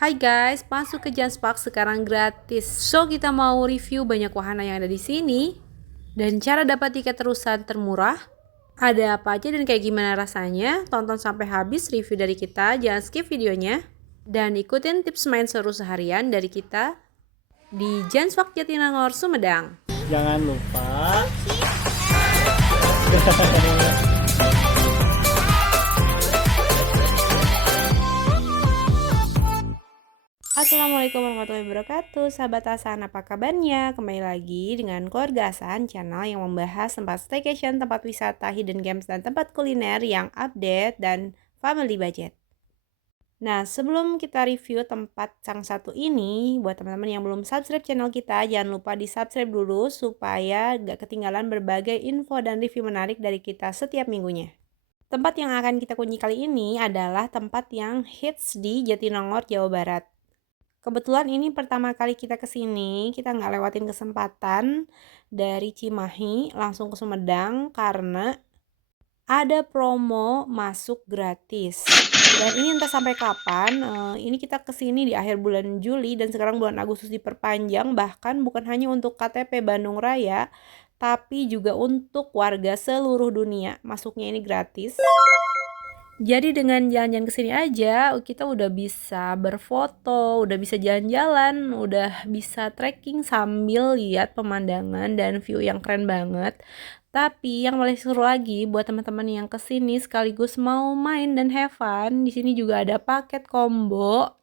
Hai guys, masuk ke Janspark sekarang gratis. So kita mau review banyak wahana yang ada di sini dan cara dapat tiket terusan termurah. Ada apa aja dan kayak gimana rasanya? Tonton sampai habis review dari kita, jangan skip videonya. Dan ikutin tips main seru seharian dari kita di Janspark Jatinangor, Sumedang. Jangan lupa Assalamualaikum warahmatullahi wabarakatuh. Sahabat Asan, apa kabarnya? Kembali lagi dengan keluarga Asan, channel yang membahas tempat staycation, tempat wisata, hidden games, dan tempat kuliner yang update dan family budget. Nah, sebelum kita review tempat yang satu ini, buat teman-teman yang belum subscribe channel kita, jangan lupa di subscribe dulu supaya gak ketinggalan berbagai info dan review menarik dari kita setiap minggunya. Tempat yang akan kita kunjungi kali ini adalah tempat yang hits di Jatinangor, Jawa Barat. Kebetulan ini pertama kali kita kesini, kita nggak lewatin kesempatan dari Cimahi langsung ke Sumedang karena ada promo masuk gratis. Dan ini entah sampai kapan, ini kita kesini di akhir bulan Juli dan sekarang bulan Agustus diperpanjang, bahkan bukan hanya untuk KTP Bandung Raya, tapi juga untuk warga seluruh dunia, masuknya ini gratis. Jadi dengan jalan-jalan kesini aja, kita udah bisa berfoto, udah bisa jalan-jalan, udah bisa trekking sambil lihat pemandangan dan view yang keren banget. Tapi yang paling seru lagi buat teman-teman yang kesini sekaligus mau main dan have fun, di sini juga ada paket combo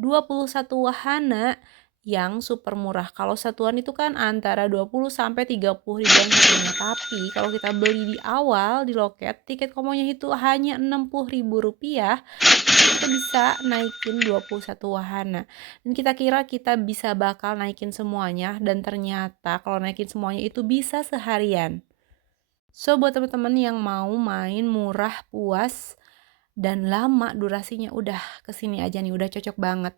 21 wahana yang super murah. Kalau satuan itu kan antara 20 sampai 30 ribuan harganya. Tapi kalau kita beli di awal di loket, tiket komonya itu hanya 60 ribu rupiah. Kita bisa naikin 21 wahana. Dan kita kira kita bisa bakal naikin semuanya. Dan ternyata kalau naikin semuanya itu bisa seharian. So buat teman-teman yang mau main murah, puas, dan lama durasinya, udah kesini aja nih, udah cocok banget.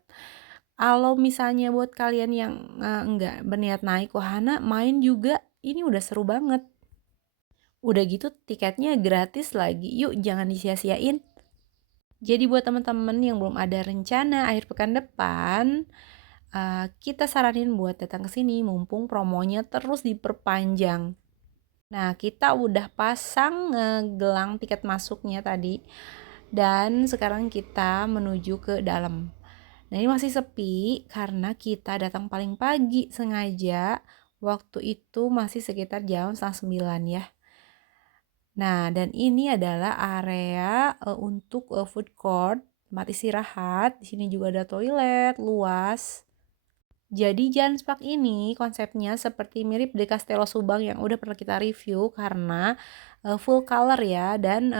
Kalau misalnya buat kalian yang enggak berniat naik wahana, main juga ini udah seru banget. Udah gitu tiketnya gratis lagi, yuk jangan disia-siain. Jadi buat teman-teman yang belum ada rencana akhir pekan depan, kita saranin buat datang ke sini mumpung promonya terus diperpanjang. Nah, kita udah pasang gelang tiket masuknya tadi dan sekarang kita menuju ke dalam. Nah, ini masih sepi karena kita datang paling pagi sengaja. Waktu itu masih sekitar jam 8:30 ya. Nah, dan ini adalah area untuk food court, tempat istirahat. Di sini juga ada toilet luas. Jadi Janspark ini konsepnya seperti mirip di Castello Subang yang udah pernah kita review karena full color ya, dan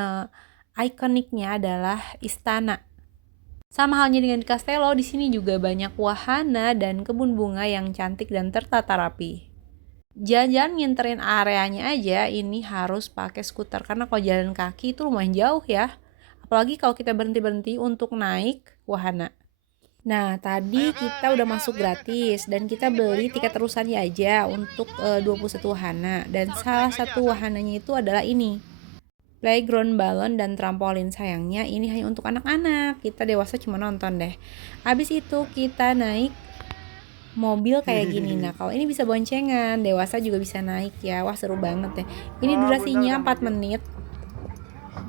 ikoniknya adalah istana. Sama halnya dengan di Castello, di sini juga banyak wahana dan kebun bunga yang cantik dan tertata rapi. Jalan-jalan nginterin areanya aja ini harus pakai skuter karena kalau jalan kaki itu lumayan jauh ya. Apalagi kalau kita berhenti-berhenti untuk naik wahana. Nah, tadi kita udah masuk gratis dan kita beli tiket terusannya aja untuk 21 wahana. Dan salah satu wahananya itu adalah ini, playground balon dan trampolin. Sayangnya ini hanya untuk anak-anak, kita dewasa cuma nonton deh. Habis itu kita naik mobil kayak gini. Nah, kalau ini bisa boncengan, dewasa juga bisa naik ya. Wah, seru banget deh. Ini durasinya 4 menit.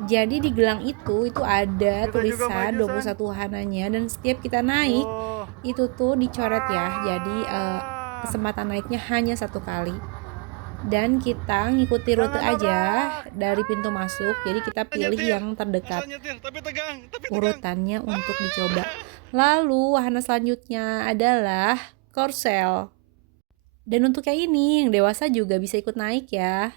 Jadi di gelang itu ada tulisan 21 wahananya dan setiap kita naik itu tuh dicoret ya. Jadi kesempatan naiknya hanya satu kali. Dan kita ngikuti rute aja dari pintu masuk, jadi kita pilih yang terdekat urutannya untuk dicoba. Lalu wahana selanjutnya adalah Carousel, dan untuk yang ini yang dewasa juga bisa ikut naik ya.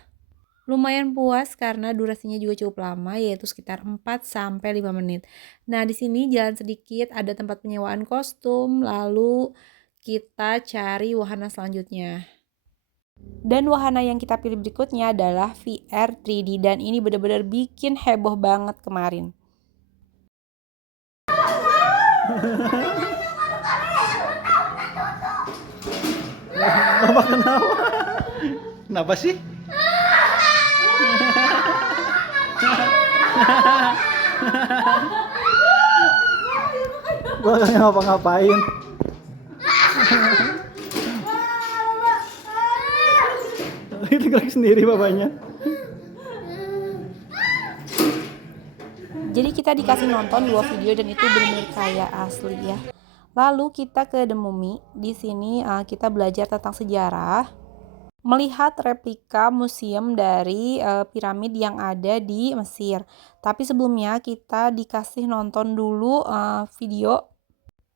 Lumayan puas karena durasinya juga cukup lama, yaitu sekitar 4-5 menit. Nah, di sini jalan sedikit ada tempat penyewaan kostum, lalu kita cari wahana selanjutnya. Dan wahana yang kita pilih berikutnya adalah VR 3D, dan ini benar-benar bikin heboh banget kemarin. Mama kenapa? Kenapa sih? Gua nggak ngapa-ngapain. Itu gerak sendiri bapaknya. Jadi kita dikasih nonton 2 video dan itu benar-benar kayak asli ya. Lalu kita ke The Mummy. Di sini kita belajar tentang sejarah, melihat replika museum dari piramid yang ada di Mesir. Tapi sebelumnya kita dikasih nonton dulu video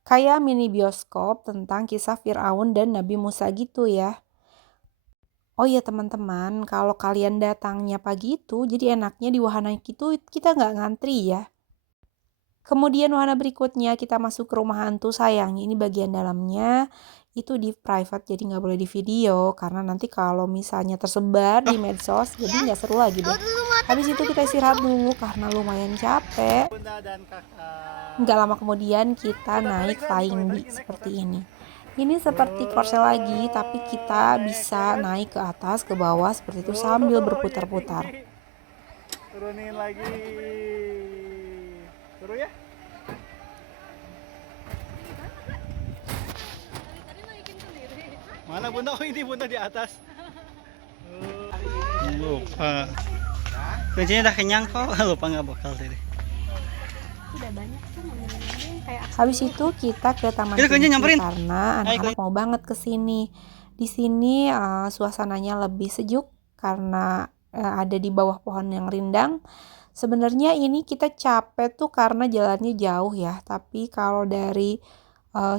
kayak mini bioskop tentang kisah Firaun dan Nabi Musa gitu ya. Oh iya teman-teman, kalau kalian datangnya pagi itu, jadi enaknya di wahana itu kita nggak ngantri ya. Kemudian wahana berikutnya kita masuk ke rumah hantu, sayangnya ini bagian dalamnya itu di private, jadi nggak boleh di video karena nanti kalau misalnya tersebar di medsos jadi nggak seru lagi deh. Habis itu kita istirahat dulu karena lumayan capek. Bunda dan kakak. Nggak lama kemudian kita naik Flying Bee seperti ini. Ini seperti korsel lagi, tapi kita bisa naik ke atas, ke bawah seperti itu sambil berputar-putar. Turunin lagi. Seru ya? Mana bunda? Oh ini bunda di atas. Lupa. Kuncinya udah kenyang kok. Lupa nggak bakal tadi. Udah banyak tuh kayak habis itu kita ke taman Itu kuncinya nyamperin. karena anak-anak mau banget ke sini. Di sini suasananya lebih sejuk karena ada di bawah pohon yang rindang. Sebenarnya ini kita capek tuh karena jalannya jauh ya, tapi kalau dari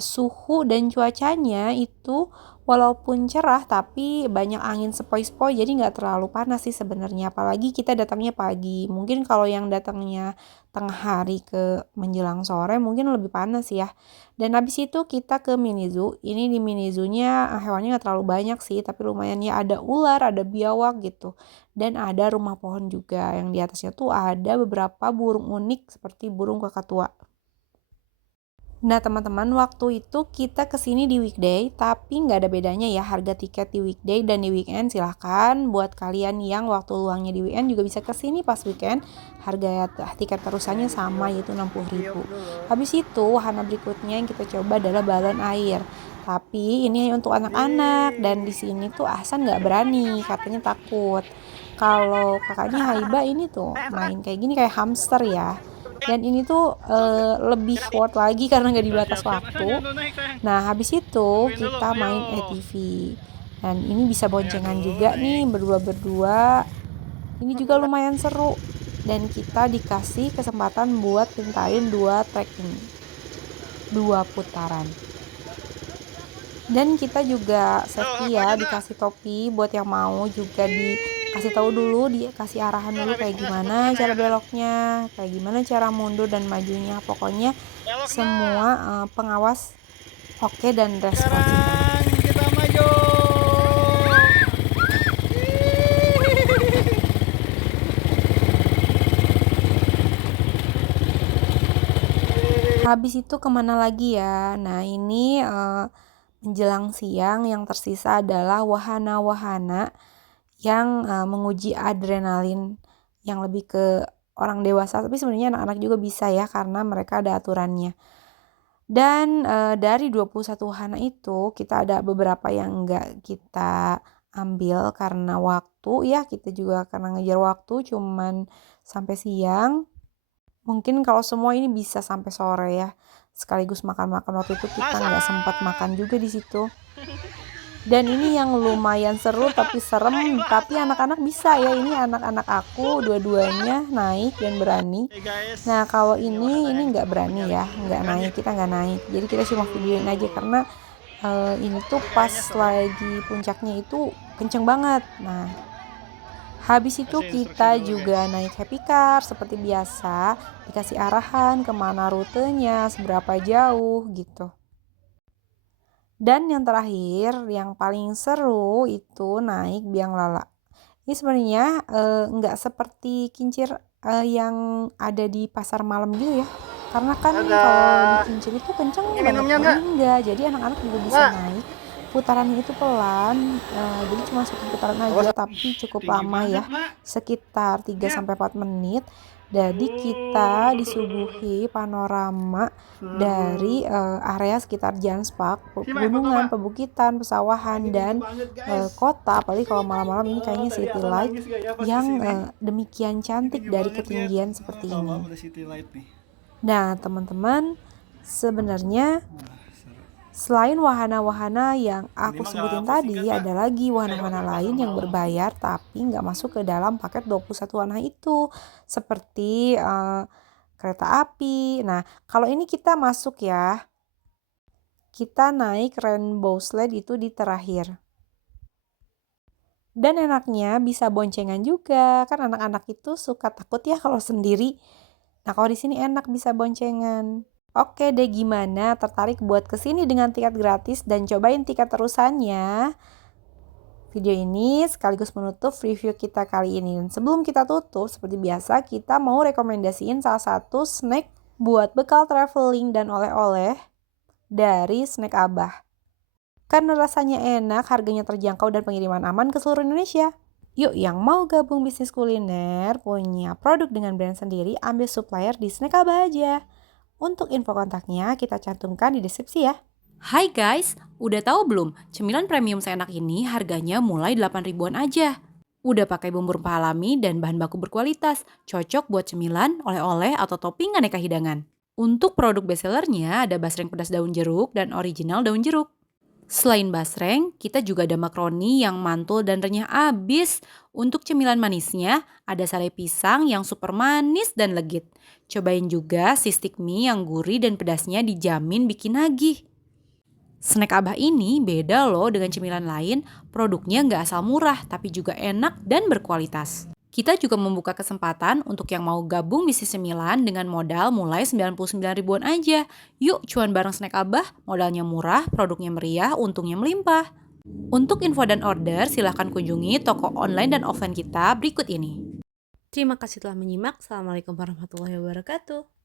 suhu dan cuacanya itu walaupun cerah tapi banyak angin sepoi-sepoi, jadi nggak terlalu panas sih sebenarnya, apalagi kita datangnya pagi. Mungkin kalau yang datangnya tengah hari ke menjelang sore mungkin lebih panas ya. Dan habis itu kita ke mini zoo. Ini di mini zoo-nya hewannya nggak terlalu banyak sih, tapi lumayan ya, ada ular, ada biawak gitu, dan ada rumah pohon juga yang di atasnya tuh ada beberapa burung unik seperti burung kakatua. Nah teman-teman, waktu itu kita kesini di weekday, tapi nggak ada bedanya ya harga tiket di weekday dan di weekend. Silahkan buat kalian yang waktu luangnya di weekend juga bisa kesini pas weekend. Harga tiket terusannya sama, yaitu 60.000. Habis itu wahana berikutnya yang kita coba adalah balon air. Tapi ini hanya untuk anak-anak dan di sini tuh Ahsan nggak berani, katanya takut. Kalau kakaknya Haiba ini tuh main kayak gini kayak hamster ya. Dan ini tuh lebih worth lagi karena nggak dibatas waktu. Nah habis itu kita main ATV dan ini bisa boncengan juga nih berdua-berdua. Ini juga lumayan seru dan kita dikasih kesempatan buat pintain 2 trek ini, 2 putaran. Dan kita juga safety ya, dikasih topi buat yang mau, juga dikasih tahu dulu, dikasih arahan dulu kayak gimana cara beloknya, kayak gimana cara mundur dan majunya. Pokoknya semua pengawas oke dan responsif. Sekarang kita maju. Habis itu kemana lagi ya? Nah ini menjelang siang yang tersisa adalah wahana-wahana yang menguji adrenalin yang lebih ke orang dewasa, tapi sebenarnya anak-anak juga bisa ya karena mereka ada aturannya. Dan dari 21 wahana itu kita ada beberapa yang enggak kita ambil karena waktu ya, kita juga karena ngejar waktu cuman sampai siang. Mungkin kalau semua ini bisa sampai sore ya, sekaligus makan-makan. Waktu itu kita nggak sempat makan juga di situ. Dan ini yang lumayan seru tapi serem, tapi anak-anak bisa ya. Ini anak-anak aku dua-duanya naik dan berani. Nah kalau ini nggak berani ya, nggak naik, kita nggak naik. Jadi kita cuma videoin aja karena ini tuh pas lagi puncaknya itu kenceng banget. Nah habis itu kita juga naik happy car seperti biasa, dikasih arahan kemana rutenya, seberapa jauh gitu. Dan yang terakhir, yang paling seru itu naik biang lala. Ini sebenarnya nggak seperti kincir yang ada di pasar malam gitu ya. Karena kan kalau di kincir itu kenceng banget, enggak. Jadi anak-anak juga bisa naik. Putarannya itu pelan, jadi cuma 1 putaran aja tapi cukup lama ya, sekitar 3-4 menit. Jadi kita disuguhi panorama dari area sekitar Janspark, pegunungan, pebukitan, pesawahan, dan kota. Apalagi kalau malam-malam ini kayaknya city light yang demikian cantik dari ketinggian seperti ini. Nah, teman-teman, sebenarnya selain wahana-wahana yang aku sebutin tadi, ada lagi wahana-wahana lain yang berbayar tapi nggak masuk ke dalam paket 21 wahana itu. Seperti kereta api. Nah, kalau ini kita masuk ya. Kita naik Rainbow Slide itu di terakhir. Dan enaknya bisa boncengan juga. Kan anak-anak itu suka takut ya kalau sendiri. Nah, kalau di sini enak bisa boncengan. Oke deh, gimana? Tertarik buat kesini dengan tiket gratis dan cobain tiket terusannya? Video ini sekaligus menutup review kita kali ini. Dan sebelum kita tutup, seperti biasa, kita mau rekomendasiin salah satu snack buat bekal traveling dan oleh-oleh dari Snack Abah. Karena rasanya enak, harganya terjangkau, dan pengiriman aman ke seluruh Indonesia. Yuk, yang mau gabung bisnis kuliner, punya produk dengan brand sendiri, ambil supplier di Snack Abah aja. Untuk info kontaknya kita cantumkan di deskripsi ya. Hai guys, udah tahu belum? Cemilan premium seenak ini harganya mulai 8 ribuan aja. Udah pakai bumbu rempah alami dan bahan baku berkualitas, cocok buat cemilan, oleh-oleh, atau topping aneka hidangan. Untuk produk bestsellernya ada basreng pedas daun jeruk dan original daun jeruk. Selain basreng, kita juga ada makaroni yang mantul dan renyah abis. Untuk cemilan manisnya, ada sale pisang yang super manis dan legit. Cobain juga si stick mie yang gurih dan pedasnya dijamin bikin nagih. Snack Abah ini beda loh dengan cemilan lain, produknya nggak asal murah tapi juga enak dan berkualitas. Kita juga membuka kesempatan untuk yang mau gabung bisnis cemilan dengan modal mulai 99 ribuan aja. Yuk cuan bareng Snack Abah, modalnya murah, produknya meriah, untungnya melimpah. Untuk info dan order silahkan kunjungi toko online dan offline kita berikut ini. Terima kasih telah menyimak. Assalamualaikum warahmatullahi wabarakatuh.